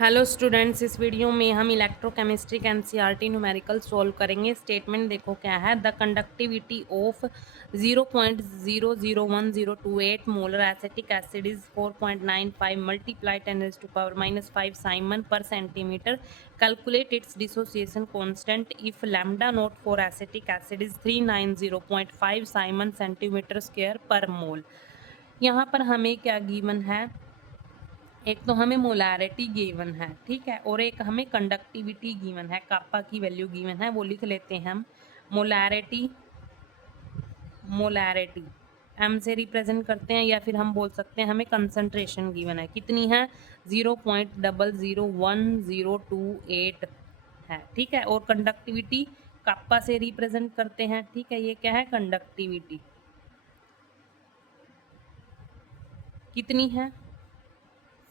Hello students, इस video में हम इलेक्ट्रोकेमिस्ट्री का एनसीईआरटी न्यूमेरिकल सॉल्व करेंगे। स्टेटमेंट देखो क्या है। The conductivity of 0.001028 molar acetic acid is 4.95 multiply 10⁻⁻5 siemens per centimetre. Calculate its dissociation constant if lambda naught for acetic acid is 390.5 siemens centimetre square per mole. यहाँ पर हमें क्या given है, एक तो हमें मोलैरिटी गिवन है, ठीक है, और एक हमें कंडक्टिविटी गिवन है, कापा की वैल्यू गिवन है, वो लिख लेते हैं हम। मोलैरिटी मोलैरिटी एम से रिप्रेजेंट करते हैं, या फिर हम बोल सकते हैं हमें कंसंट्रेशन गिवन है, कितनी है 0.001028 है, ठीक है। और कंडक्टिविटी कापा से रिप्रेजेंट करते हैं, ठीक है। ये क्या है, कंडक्टिविटी कितनी है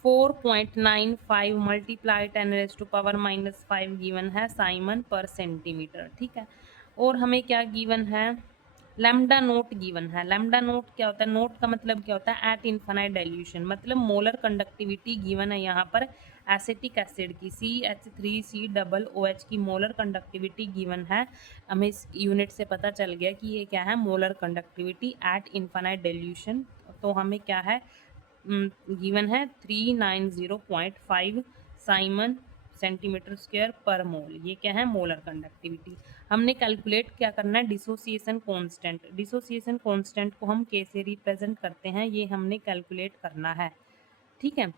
4.95 मल्टीप्लाई 10⁻⁻5 गिवन है साइमन पर सेंटीमीटर, ठीक है। और हमें क्या गिवन है, लैम्डा नोट गिवन है। लैम्डा नोट क्या होता है, नोट का मतलब क्या होता है, एट इन्फानाइट डाइल्यूशन, मतलब मोलर कंडक्टिविटी गिवन है यहाँ पर एसिटिक एसिड की CH3COOH की मोलर कंडक्टिविटी गिवन है। हमें इस यूनिट से पता चल गया कि ये क्या है, molar conductivity eight infinite dilution. तो हमें क्या है गिवन है 390.5 साइमन सेंटीमीटर स्क्वायर पर मोल। ये क्या है, मोलर कंडक्टिविटी। हमने कैलकुलेट क्या करना है, डिसोसिएशन कांस्टेंट। डिसोसिएशन कांस्टेंट को हम कैसे रिप्रेजेंट करते हैं, ये हमने कैलकुलेट करना है, ठीक है।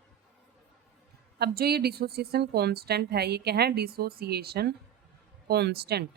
अब जो ये डिसोसिएशन कांस्टेंट है, ये क्या है, डिसोसिएशन कांस्टेंट।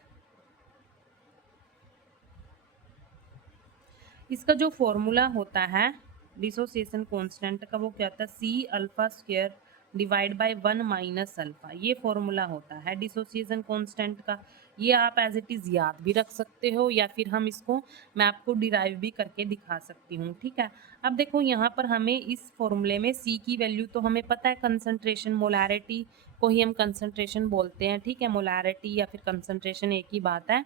इसका जो फॉर्मूला होता है डिसोसिएशन कांस्टेंट का, वो क्या होता है, C alpha square divide by 1 minus alpha. ये फॉर्मूला होता है डिसोसिएशन कांस्टेंट का। ये आप एज इट इज़ याद भी रख सकते हो, या फिर हम इसको मैं आपको डिराइव भी करके दिखा सकती हूँ, ठीक है। अब देखो यहाँ पर हमें इस फॉर्मूले में C की वैल्यू तो हमें पता है, कंसंट्रेशन मोलैरिटी को ही हम कंसंट्रेशन बोलते हैं, ठीक है। मोलैरिटी या फिर कंसंट्रेशन एक ही बात है।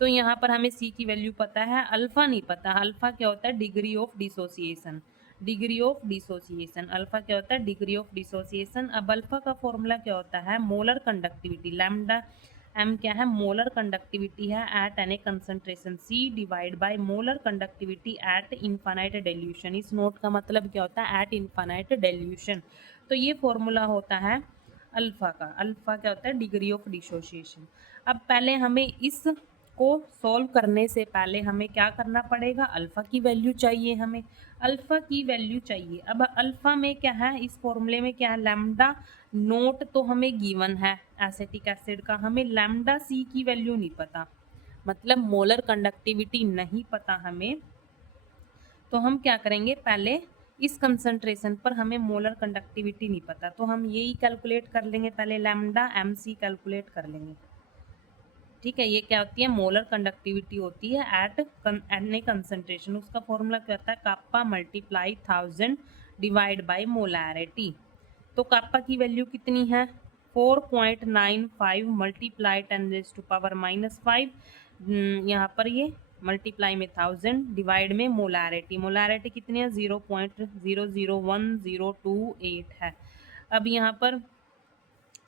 तो यहाँ पर हमें C की वैल्यू पता है, अल्फा नहीं पता। अल्फा क्या होता है, degree of dissociation. Degree of dissociation alpha क्या होता है, डिग्री ऑफ डिसोसिएशन। अब अल्फा का फॉर्मूला क्या होता है, मोलर कंडक्टिविटी। लैम्डा एम क्या है, मोलर कंडक्टिविटी है at any concentration C divide by molar conductivity at infinite dilution. इस नोट का मतलब क्या होता है, एट इनफाइनाइट डाइल्यूशन। तो ये फॉर्मूला होता है अल्फा का। अल्फा क्या होता है, डिग्री ऑफ डिसोसिएशन। अब पहले हमें इस को सॉल्व करने से पहले हमें क्या करना पड़ेगा, अल्फ़ा की वैल्यू चाहिए हमें। अल्फ़ा की वैल्यू चाहिए। अब अल्फ़ा में क्या है, इस फॉर्मूले में क्या है, लैम्डा नोट तो हमें गिवन है एसिटिक एसिड का, हमें लैम्डा सी की वैल्यू नहीं पता, मतलब मोलर कंडक्टिविटी नहीं पता हमें। तो हम क्या करेंगे, पहले इस कंसंट्रेशन पर हमें मोलर कंडक्टिविटी नहीं पता, तो हम यही कैलकुलेट कर लेंगे, पहले लैम्डा एम सी कैलकुलेट कर लेंगे, ठीक है। ये क्या होती है, मोलर कंडक्टिविटी होती है एट एन कंसंट्रेशन। उसका फॉर्मूला क्या होता है, काप्पा मल्टीप्लाई 1000 डिवाइड बाय मोलैरिटी। तो काप्पा की वैल्यू कितनी है, 4.95 मल्टीप्लाई 10⁻⁻5। यहाँ पर ये मल्टीप्लाई में 1000 डिवाइड में मोलैरिटी। मोलैरिटी कितनी है, 0.001028 है। अब यहाँ पर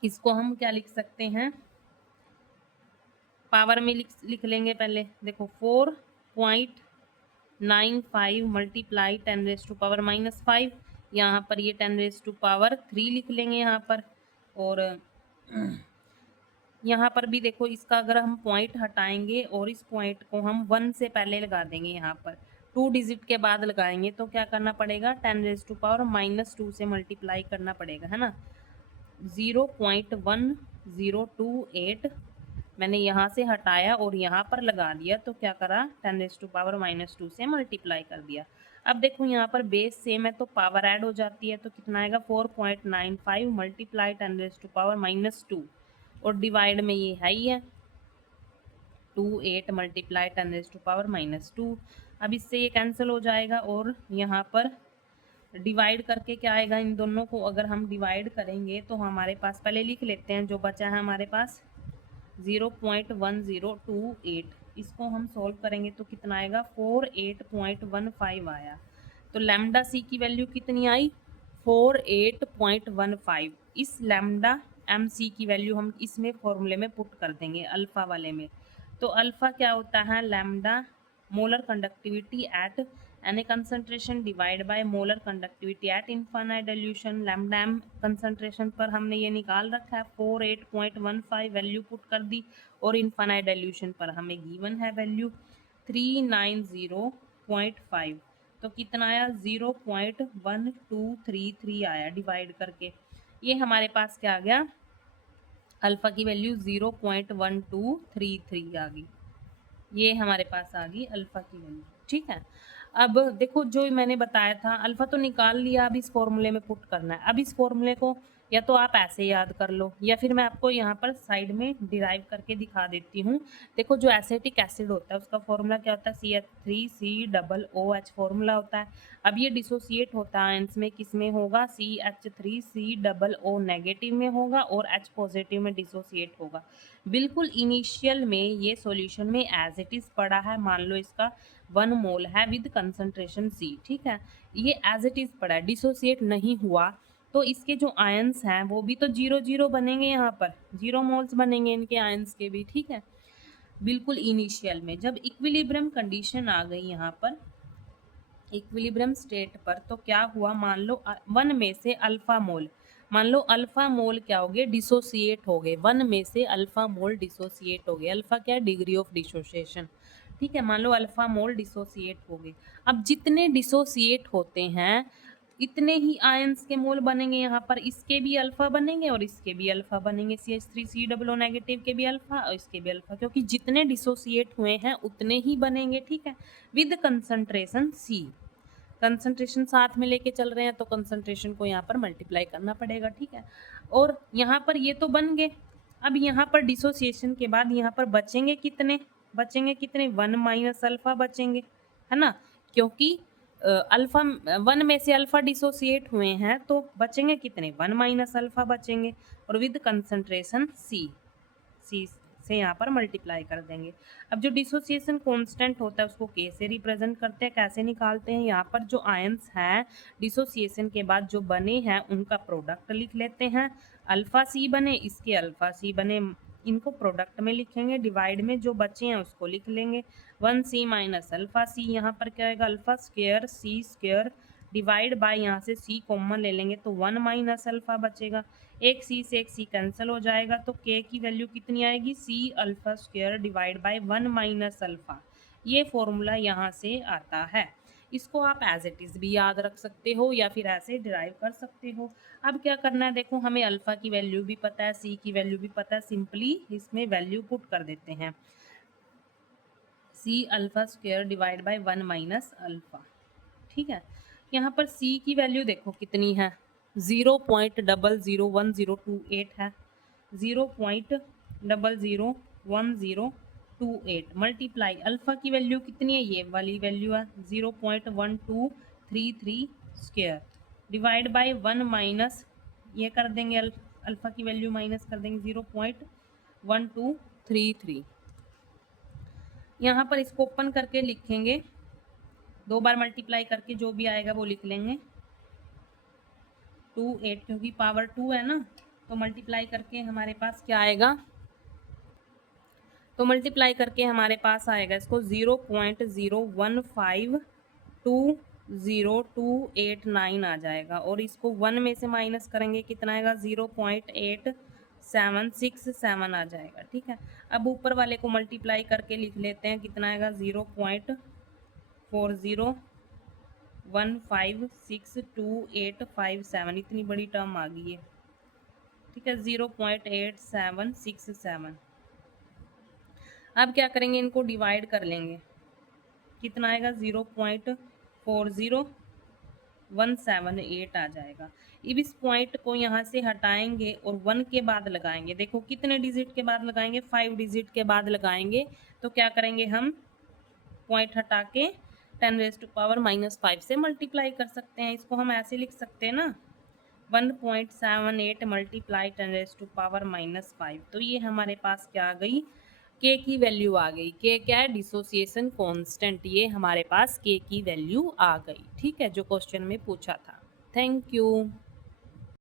इसको हम क्या लिख सकते हैं, पावर में लिख लेंगे। पहले देखो 4.95 मल्टीप्लाई 10⁻⁻5, यहाँ पर ये 10⁻³ लिख लेंगे यहाँ पर। और यहाँ पर भी देखो, इसका अगर हम पॉइंट हटाएंगे और इस पॉइंट को हम 1 से पहले लगा देंगे, यहाँ पर 2 डिजिट के बाद लगाएंगे, तो क्या करना पड़ेगा, 10⁻⁻2 से मल्टीप्लाई करना पड़ेगा, है ना। 0.1028 मैंने यहाँ से हटाया और यहाँ पर लगा दिया, तो क्या करा, 10⁻⁻2 से मल्टीप्लाई कर दिया। अब देखो यहाँ पर बेस सेम है तो पावर ऐड हो जाती है, तो कितना आएगा, 4.95 मल्टीप्लाई 10⁻⁻2, और डिवाइड में ये है ही है 28 मल्टीप्लाई 10⁻⁻2। अब इससे ये कैंसिल हो जाएगा, और यहाँ पर डिवाइड करके क्या आएगा, इन दोनों को अगर हम डिवाइड करेंगे तो हमारे पास, पहले लिख लेते हैं जो बचा है हमारे पास, 0.1028। इसको हम सॉल्व करेंगे तो कितना आएगा, 48.15 आया। तो लैम्डा सी की वैल्यू कितनी आई, 48.15। इस लैम्डा एम सी की वैल्यू हम इसमें फॉर्मूले में पुट कर देंगे अल्फ़ा वाले में। तो अल्फ़ा क्या होता है, lambda molar conductivity at any concentration divide by molar conductivity at infinite dilution. Lambda M concentration पर हमने ये निकाल रखा है, 48.15 वैल्यू पुट कर दी, और इनफाइनाइट डाइल्यूशन पर हमें गिवन है वैल्यू 390.5। तो कितना आया, 0.1233 आया डिवाइड करके। ये हमारे पास क्या आ गया, अल्फ़ा की वैल्यू 0.1233 आ गई। ये हमारे पास आ गई अल्फ़ा की वैल्यू। ठीक है, अब देखो जो मैंने बताया था, अल्फ़ा तो निकाल लिया, अब इस फॉर्मूले में पुट करना है। अब इस फॉर्मूले को या तो आप ऐसे याद कर लो, या फिर मैं आपको यहाँ पर साइड में डिराइव करके दिखा देती हूँ। देखो जो एसिटिक एसिड होता है उसका फॉर्मूला क्या होता है, CH3COOH फॉर्मूला होता है। अब ये डिसोसिएट होता है इसमें किस में होगा, CH3COO नेगेटिव में होगा और H पॉजिटिव में डिसोसिएट होगा। बिल्कुल इनिशियल में ये सॉल्यूशन में एज इट इज़ पड़ा है, मान लो इसका 1 मोल है विद कंसंट्रेशन C। ठीक है, ये एज इट इज़ पड़ा है, डिसोसिएट नहीं हुआ, तो इसके जो आयंस हैं वो भी तो 0 बनेंगे, यहाँ पर 0 मोल्स बनेंगे इनके आयंस के भी। ठीक है, बिल्कुल इनिशियल में। जब इक्विलिब्रियम कंडीशन आ गई यहाँ पर, इक्विलिब्रियम स्टेट पर, तो क्या हुआ, मान लो 1 में से अल्फा मोल, मान लो अल्फा मोल क्या हो गए, डिसोसिएट हो गए। 1 में से अल्फा मोल डिसोसिएट हो गए। अल्फा क्या है, डिग्री ऑफ डिसोसिएशन। ठीक है, मान लो अल्फा मोल डिसोसिएट हो गए। अब जितने डिसोसिएट होते हैं इतने ही आयंस के मोल बनेंगे यहाँ पर, इसके भी अल्फा बनेंगे और इसके भी अल्फा बनेंगे, CH3COO नेगेटिव के भी अल्फा और इसके भी अल्फा, क्योंकि जितने डिसोसिएट हुए हैं उतने ही बनेंगे। ठीक है, विद कंसंट्रेशन C। कंसंट्रेशन साथ में लेके चल रहे हैं तो कंसंट्रेशन को यहाँ पर मल्टीप्लाई करना पड़ेगा। ठीक है, और यहाँ पर ये तो बन गए। अब यहाँ पर डिसोसिएशन के बाद यहाँ पर बचेंगे कितने, 1 माइनस अल्फा बचेंगे, है ना, क्योंकि अल्फा 1 में से अल्फा डिसोसिएट हुए हैं, तो बचेंगे कितने, 1 माइनस अल्फा बचेंगे, और विद कंसंट्रेशन C से यहाँ पर मल्टीप्लाई कर देंगे। अब जो डिसोसिएशन कांस्टेंट होता है उसको K से रिप्रेजेंट करते हैं, कैसे निकालते हैं, यहाँ पर जो आयंस हैं डिसोसिएशन के बाद जो बने हैं उनका प्रोडक्ट लिख लेते हैं। अल्फा C बने, इसके अल्फा C बने, इनको प्रोडक्ट में लिखेंगे, डिवाइड में जो बचे हैं उसको लिख लेंगे। 1C माइनस अल्फा C, यहाँ पर क्या आएगा, alpha square C square divide by, यहाँ से C कॉमन ले लेंगे तो 1 माइनस अल्फा बचेगा। एक C से एक C कैंसिल हो जाएगा, तो K की वैल्यू कितनी आएगी, C alpha square divide by 1 minus alpha. ये फॉर्मूला यहाँ से आता है। इसको आप एज इट इज़ भी याद रख सकते हो या फिर ऐसे डिराइव कर सकते हो। अब क्या करना है, देखो हमें अल्फ़ा की वैल्यू भी पता है, C की वैल्यू भी पता है, सिंपली इसमें वैल्यू पुट कर देते हैं, C alpha square divide by 1 minus alpha. ठीक है, यहाँ पर C की वैल्यू देखो कितनी है, 0.001028 है, 0.001028 मल्टीप्लाई अल्फ़ा की वैल्यू कितनी है, ये वाली वैल्यू है 0.1233 स्क्वायर डिवाइड बाय 1 माइनस, ये कर देंगे अल्फ़ा की वैल्यू माइनस कर देंगे 0.1233। यहाँ पर इसको ओपन करके लिखेंगे, 2 बार मल्टीप्लाई करके जो भी आएगा वो लिख लेंगे, 28 क्योंकि पावर 2 है ना, तो मल्टीप्लाई करके हमारे पास क्या आएगा, तो मल्टीप्लाई करके हमारे पास आएगा इसको 0.01520289 आ जाएगा, और इसको 1 में से माइनस करेंगे कितना आएगा, 0.8767 आ जाएगा। ठीक है, अब ऊपर वाले को मल्टीप्लाई करके लिख लेते हैं, कितना आएगा 0.40156287, इतनी बड़ी टर्म आ गई है। ठीक है, 0.8767। अब क्या करेंगे, इनको डिवाइड कर लेंगे, कितना आएगा 0.40178 आ जाएगा। अब इस पॉइंट को यहाँ से हटाएंगे और 1 के बाद लगाएंगे, देखो कितने डिजिट के बाद लगाएंगे, 5 डिजिट के बाद लगाएंगे, तो क्या करेंगे हम, पॉइंट हटा के 10⁻⁻5 से मल्टीप्लाई कर सकते हैं। इसको हम ऐसे लिख सकते हैं ना, 1.78 मल्टीप्लाई 10⁻⁻5, तो ये हमारे पास क्या आ गई, K की वैल्यू आ गई। K क्या है, डिसोसिएशन कांस्टेंट, ये हमारे पास K की वैल्यू आ गई। ठीक है, जो क्वेश्चन में पूछा था। Thank you.